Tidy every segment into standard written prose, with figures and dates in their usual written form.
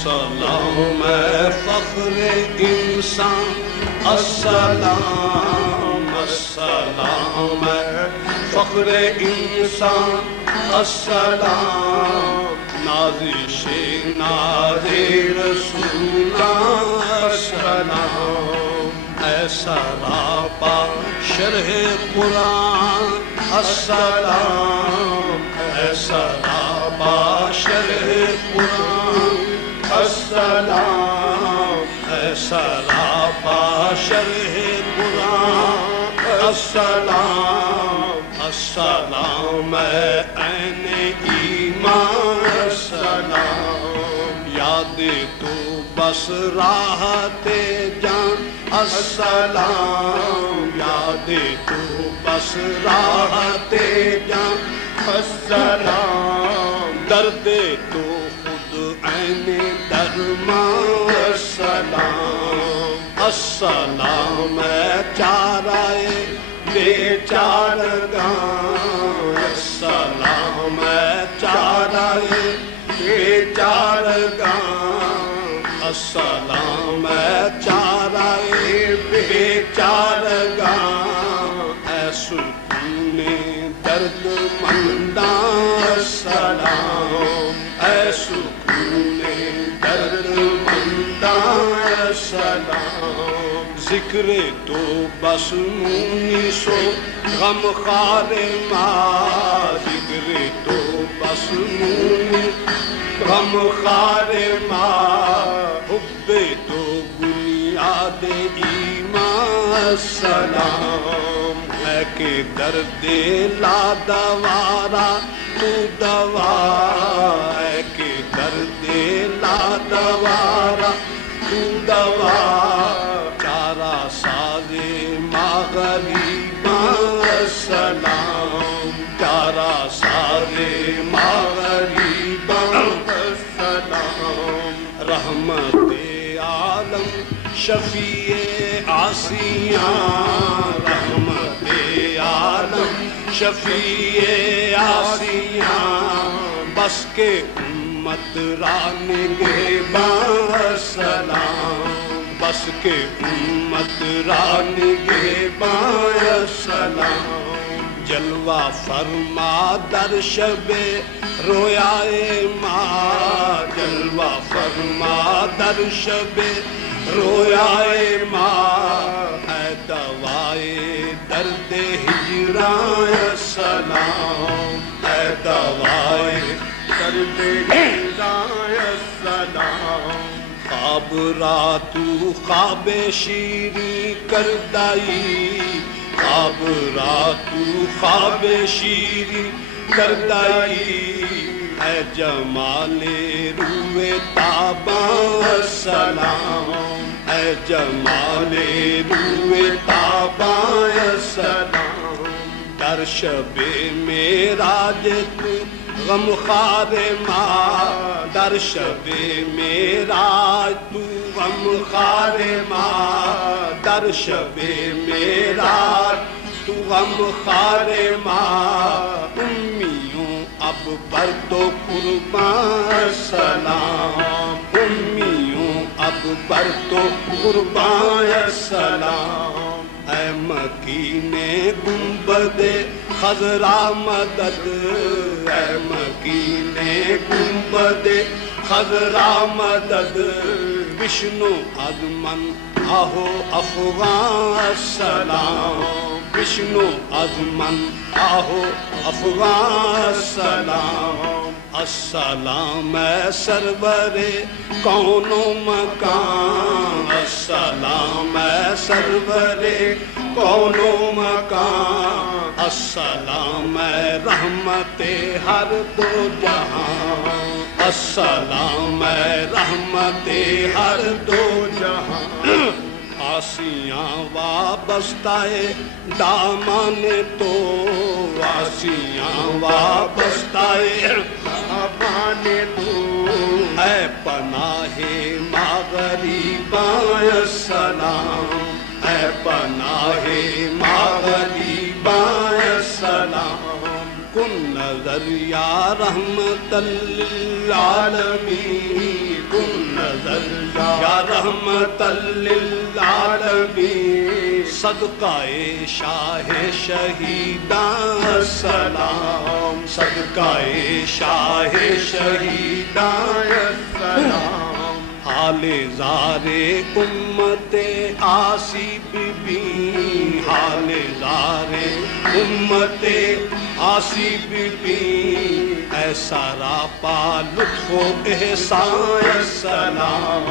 السلام فخر انسان السلام السلام فخر انسان السلام نازش ناز رسول السلام اے سراپا شرح قرآن السلام اے سراپا شرح قرآن السلام اے سراپا شرح قرآن السلام السلام عین ایمان السلام یاد تو بس راحت جان السلام یاد تو بس راحت جان السلام درد تو خود عین درمان السلام السلام چارہ بیچارگان السلام چارہ بیچارگان السلام چارہ بیچارگان اے سکون درد مندان السلام اے سکون درد مندان السلام ذکر تو بس مونس و غم خار ماں ذکر تو بس مونس غم خار ماں حب تو بنیاد ایمان السلام ہے کہ درد لا دوارا تو دوا ہے کہ درد لا دوارا تو دوا چارہ ساز مغریباں السلام چارہ ساز مغریباں السلام رحمت عالم شفیع عاصیاں رحمت عالم شفیع عاصیاں بس کے امت رانگباں السلام بس کے امت رانگباں السلام جلوہ فرما در شب رویائے ماں جلوہ فرما در شب رویائے ماں اے دوائے درد ہجران السلام اے دوائے درد ہجران السلام خواب راتو خواب شیریں کردائی خواب راتو خواب شیریں کردائی اے جمال روئے تاباں السلام اے جمال روئے تاباں السلام در شب معراج تو غم خار ماں در شب معراج تو غم خار ماں در شب معراج تو غم خار ماں امیوں اب پر تو قربان السلام امیوں اب پر تو قربان السلام اے مکین گنبد خضرا مدد اے مکین گنبد خضرا مدد وشنو ازمن آہو افغان السلام وشنو ازمن آہو افغان السلام السلام اے سرور کون و مکان السلام اے سرور کون و مکان السلام اے رحمت ہر دو جہاں السلام اے رحمت ہر دو جہاں آسیاں وابستہ دامان تو آسیاں وابستہ دامان تو اے پناہ مغریباں السلام اے پناہ مغریباں السلام کن نظر یا رحمت للعالمین کن نظر یا رحمت للعالمین صدقہ شاہ شہیدان السلام صدقہ شاہ شہیدان السلام حال زار امت آسی بی بی حال زار امت آسی بی بی ایسا راپا لطف و احسان السلام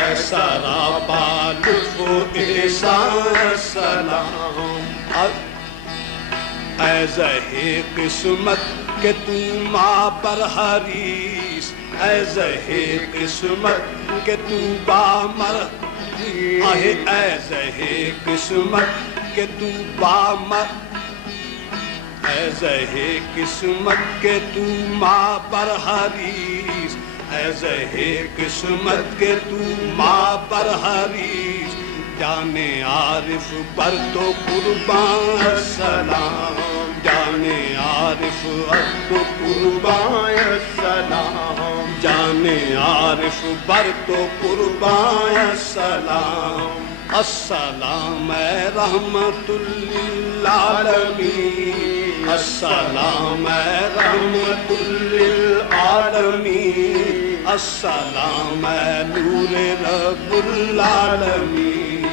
ایسا راپا لطف و احسان السلام اے زہے قسمت کہ تو ماں پر حریص اے زہے قسمت کہ تو بامر اے زہے قسمت کہ تو بامر اے زہے قسمت کہ تو ماں پر حریص اے زہے قسمت کہ تو ماں پر حریص جان عارف پر تو قربان السلام جان عارف پر تو قربان السلام جان عارف پر تو قربان السلام السلام اے رحمت للعالمین السلام اے رحمت للعالمین السلام اے نور رب العالمین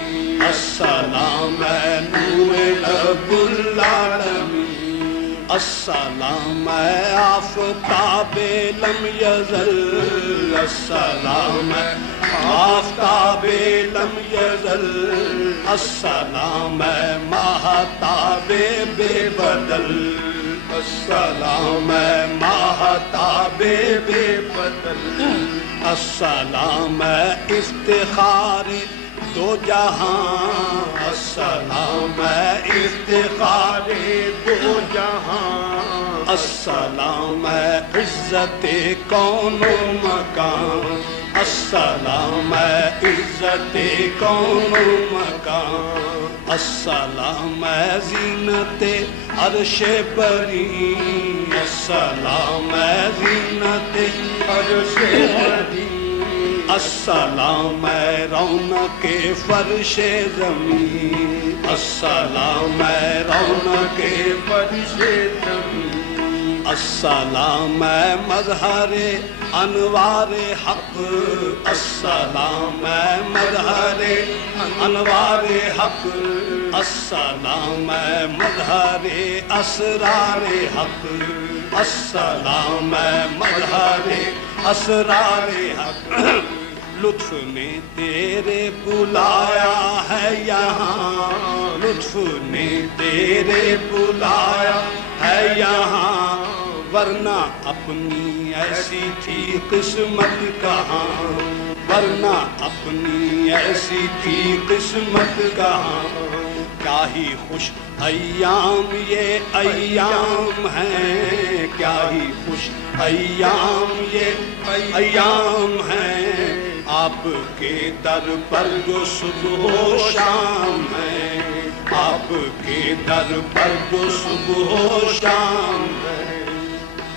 السلام اے نور رب العالمین السلام اے آفتاب لم یزل السلام اے آفتاب لم یزل السلام اے مہتاب بے بدل السلام اے مہتاب بے بدل السلام اے افتخار دو جہاں السلام اے افتخار دو جہاں السلام اے عزت کون و مکان السلام اے عزت کون و مکان السلام اے زینت عرش بری السلام اے زینت عرش بری السلام اے رونق فرش زمین السلام اے رونق فرش زمین السلام اے مظہر انوار حق السلام اے مظہر انوار حق السلام اے مظہر اسرار حق السلام اے مظہر اسرار حق لطف نے تیرے بلایا ہے یہاں لطف نے تیرے بلایا ہے یہاں ورنہ اپنی ایسی تھی قسمت کہاں ورنہ اپنی ایسی تھی قسمت کہاں کیا ہی خوش ایام یہ ایام ہیں کیا ہی خوش ایام یہ ایام ہیں آپ کے در پر جو صبح و شام ہے آپ کے در پر جو صبح و شام ہے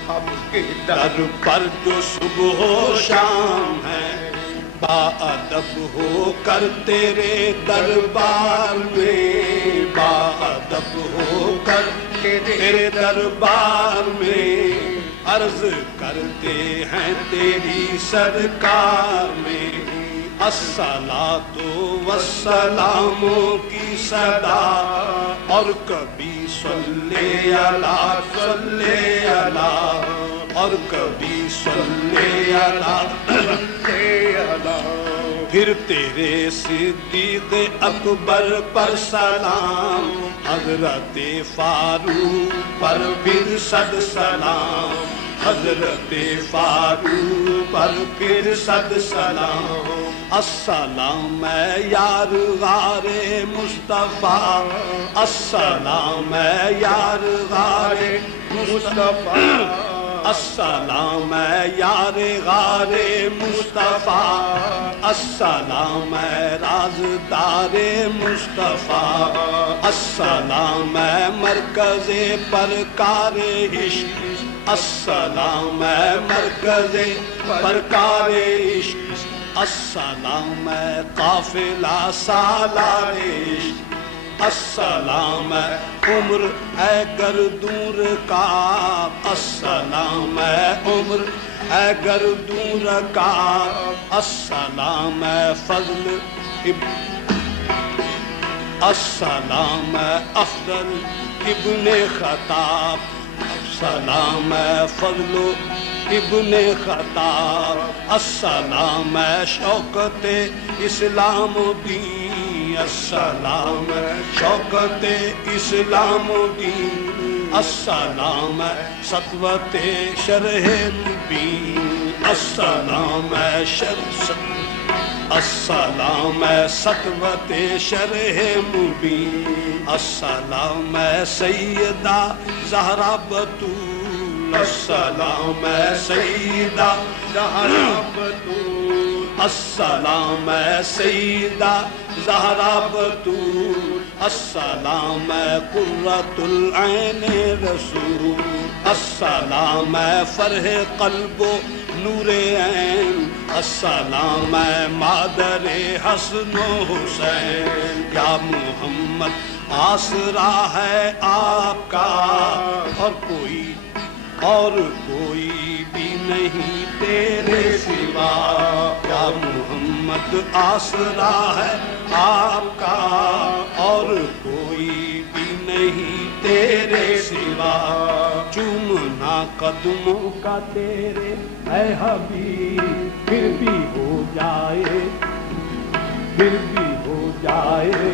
آپ کے در پر جو صبح و شام ہے باادب ہو کر تیرے دربار میں باادب ہو کر تیرے دربار میں عرض کرتے ہیں تیری سرکار میں الصلاۃ والسلام کی صدا اور کبھی صلی علی اور کبھی صلی علی پھر تیرے صدیق اکبر پر سلام حضرت فاروق پر پھر صد سلام حضرت فاروق پر پھر صد سلام السلام اے یار غار مصطفیٰ السلام اے یار غار مصطفیٰ السلام ہے یار غار مصطفیٰ، السلام ہے رازدار مصطفیٰ، السلام ہے مرکز پرکار عشق، السلام ہے مرکز پرکار عشق، السلام ہے قافلہ سالار عشق، السلام ہے عمر ہے گردوں رکاب، السلام ہے عمر ہے گردوں رکاب، السلام ہے فضل السلام ہے افضل ابن خطاب، السلام ہے فضل ابن خطاب، السلام ہے شوکت اسلام دین، السلام ہے شوکت اسلام دین، السلام ہے سطوت شرح مبین، السلام ہے السلام ہے سطوت شرح مبین، السلام ہے سیدہ زہرا بطول، السلام ہے سیدہ زہرا بطول، السلام ہے سیدہ زہرا بطول، السلام ہے قرۃ العین رسول، السلام ہے فرح قلب و نور عین، السلام ہے مادر حسن و حسین، یا محمد آسرا ہے آپ کا اور کوئی بھی نہیں تیرے سوا، یا محمد آسرا ہے آپ کا اور کوئی بھی نہیں تیرے سوا، چومنا قدموں کا تیرے اے حبیب، پھر بھی ہو جائے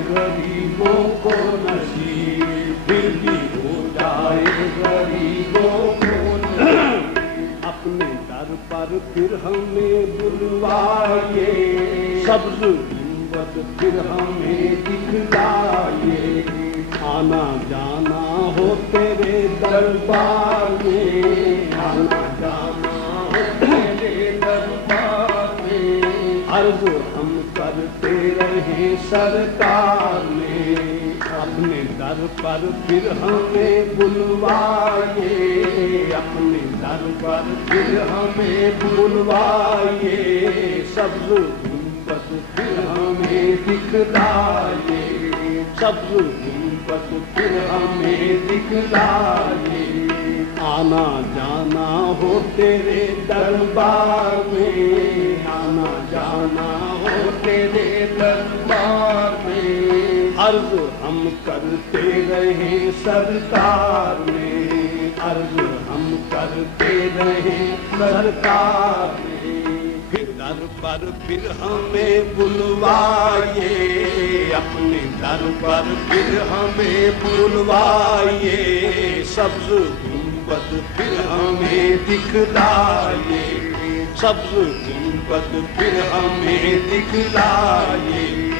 غریبوں کو نصیب، پھر بھی ہو جائے غریبوں کو نصیب، اپنے در پر پھر ہمیں بلوائیے، سبز گنبد پھر ہمیں دکھلائیے، آنا جانا ہو تیرے دربار میں، آنا جانا ہو تیرے دربار میں، عرض ہم کرتے رہے سرکار میں، اپنے در پر پھر ہمیں بلوائیے، اپنے در پر پھر ہمیں بلوائیے، سبز گنبد پھر ہمیں دکھلائیے، سبز گنبد پھر ہمیں دکھلائیے، آنا جانا ہو تیرے دربار میں، آنا جانا ہو تیرے دربار میں، عرض ہم کرتے رہے سرکار میں، عرض ہم کرتے رہے سرکار میں، پھر در پر پھر ہمیں بلوائیے، اپنے در پر پھر ہمیں بلوائیے، سبز گنبد پھر ہمیں دکھلائیے، سبز گنبد پھر ہمیں دکھلائیے،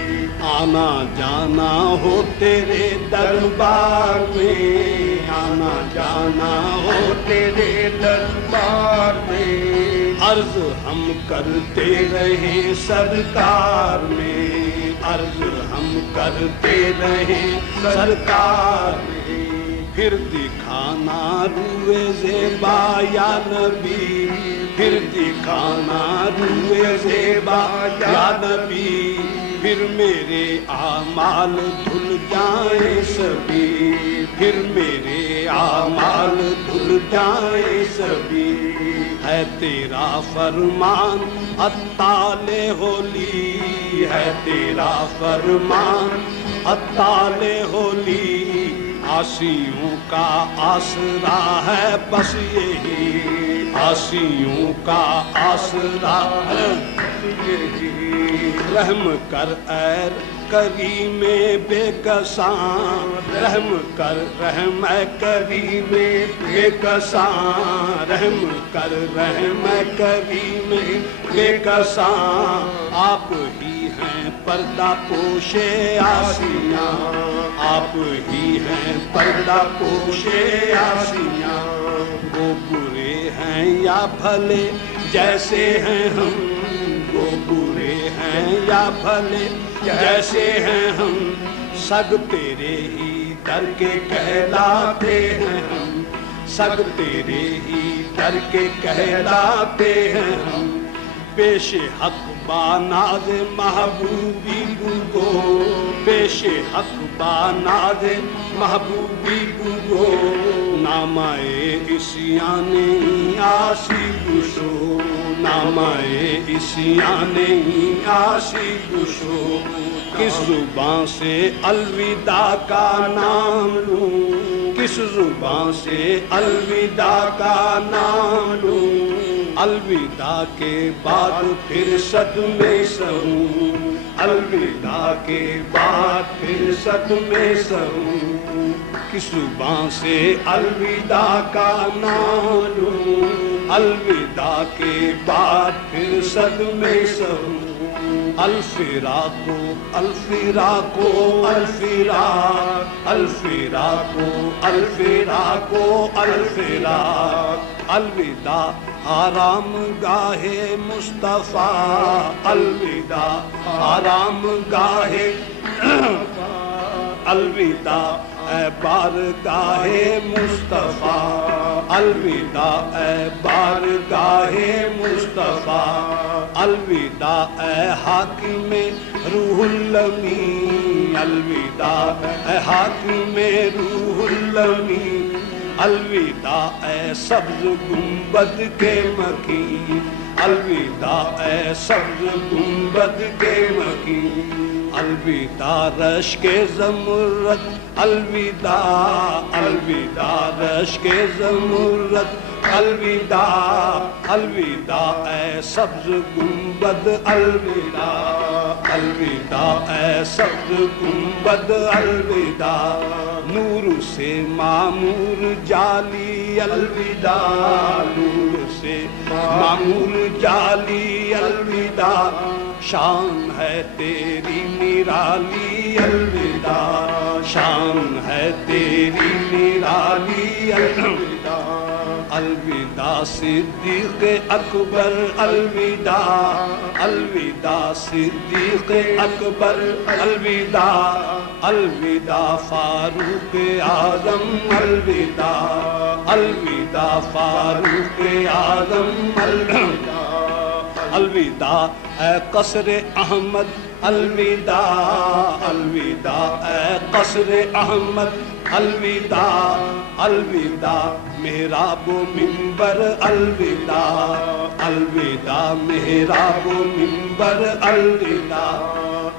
آنا جانا ہو تیرے دربار میں، آنا جانا ہو تیرے دربار میں، عرض ہم کرتے رہے سرکار میں، عرض ہم کرتے رہے سرکار میں، پھر دکھانا روئے زیبا یا نبی، پھر دکھانا روئے زیبا یا نبی، پھر میرے اعمال دھل جائیں سبھی، پھر میرے اعمال دھل جائیں سبھی، ہے تیرا فرمان اطال ہولی، ہے تیرا فرمان اطال ہولی، عاصیوں کا آسرا ہے بس یہی، عاصیوں کا آسرا ہے یہی، رحم کر اے کریم بے کساں، رحم کر رحم اے کریم بے کساں، رحم کر رحم اے کریم بے کساں، آپ ہی ہیں پردہ پوشے آسیاں، آپ ہی ہیں پردہ پوشے آسیاں، وہ برے ہیں یا بھلے جیسے ہیں ہم، وہ برے ہیں یا بھلے جیسے ہیں ہم، سگ تیرے ہی در کے کہلاتے ہیں ہم، سگ تیرے ہی در کے کہلاتے ہیں ہم، پیش حق با ناز محبوبی گو، پیش حق با ناز محبوبی گو، نامہ عصیان عاصی گشو، نامہ عصیان عاصی گشو، کس زبان سے الوداع کا نام لوں، کس زبان سے الوداع کا نام لوں، الوداع کے بعد پھر صدمے سہوں، الوداع کے بعد پھر صدمے سہوں، کس زبان سے الوداع کا نام لوں، الوداع کے بعد پھر صدمے سہوں، الفراق الفراق الفراق الفراق الفراق الفراق، الوداع آرام گاہ مصطفیٰ، الوداع آرام گاہ الوداع اے بارگاہ مصطفیٰ، الوداع اے بارگاہ مصطفیٰ، الوداع اے حاکم روح الامین، الوداع اے حاکم روح الامین، الوداع اے سبز گنبد کے مکین، الوداع اے سبز گنبد کے مکین، الوداع رش کے زمرد، الوداع الوداع رش کے زمرد، الوداع الوداع اے سبز گنبد، الوداع الوداع اے سبز گنبد، الوداع نور سے معمور جالی، الوداع نور سے معمور جالی، الوداع شان ہے تیری نرالی، الوداع شان ہے تیری نرالی، الوداع الوداع صدیق اکبر، الوداع الوداع صدیق اکبر، الوداع الوداع فاروق اعظم، الوداع الوداع فاروق اعظم، الوداع الوداع اے قصر احمد، الوداع الوداع اے قصر احمد، الوداع الوداع محراب و منبر، الوداع الوداع محراب و منبر، الوداع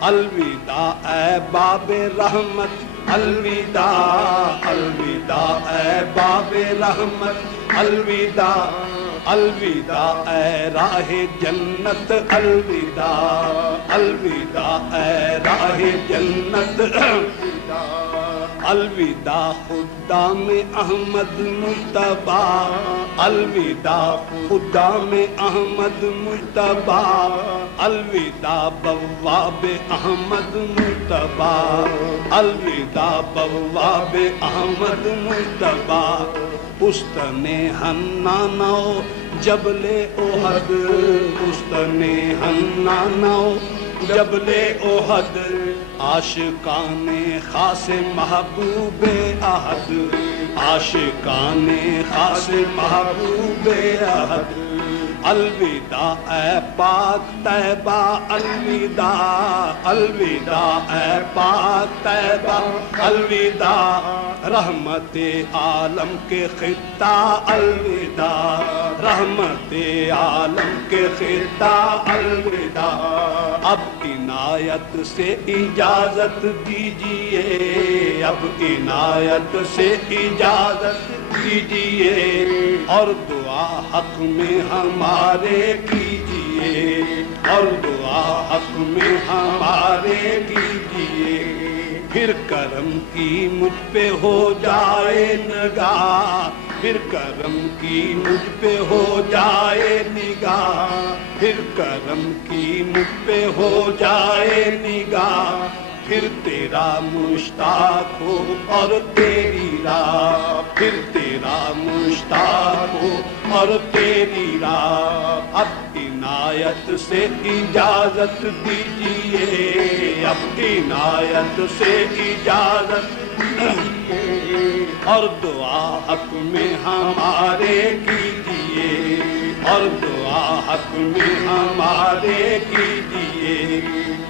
الوداع اے باب رحمت، الوداع الوداع اے باب رحمت، الوداع الوداع اے راہ جنت، الوداع الوداع اے راہ جنت، الوداع خدام احمد مجتبی، الوداع خدام احمد مجتبی، الوداع بواب احمد مجتبی، الوداع بواب احمد مجتبی، پستن حنانو جبل احد، پستن حنانو جبل احد، عاشقان خاص محبوب احد، عاشقان خاص محبوب احد، الوداع اے پاک طیبہ، الوداع الوداع اے پاک طیبہ، الوداع رحمت عالم کے خطہ، الوداع رحمت عالم کے خطہ، الوداع اب عنایت سے اجازت دیجیے، اب عنایت سے اجازت دیجیے، اور دعا حق میں ہمارے کیجیے، اور دعا حق میں ہمارے کیجیے، پھر کرم کی مجھ پہ ہو جائے نگاہ، پھر کرم کی مجھ پہ ہو جائے نگاہ، پھر کرم کی مجھ پہ ہو جائے نگاہ، پھر تیرا مشتاق ہو اور تیری راہ، پھر تیرا مشتاق ہو اور تیری راہ، اب عنایت سے اجازت دیجیے، اب عنایت سے اجازت دیجیے، اور دعا حق میں ہمارے کیجیے، اور دعا حق میں ہمارے کیجیے،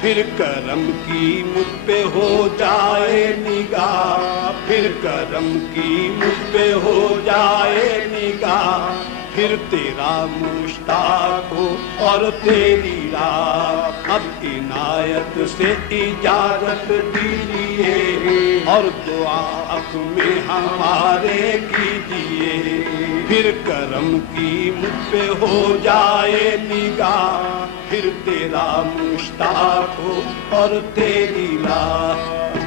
پھر کرم کی مجھ پہ ہو جائے نگاہ، پھر کرم کی مجھ پہ ہو جائے نگاہ، پھر تیرا مشتاق ہو اور تیری راہ، اب عنایت سے اجازت دیجیے، اور دعا حق میں ہمارے کیجیے، پھر کرم کی مجھ پہ ہو جائے نگاہ، پھر تیرا مشتاق ہو اور تیری راہ۔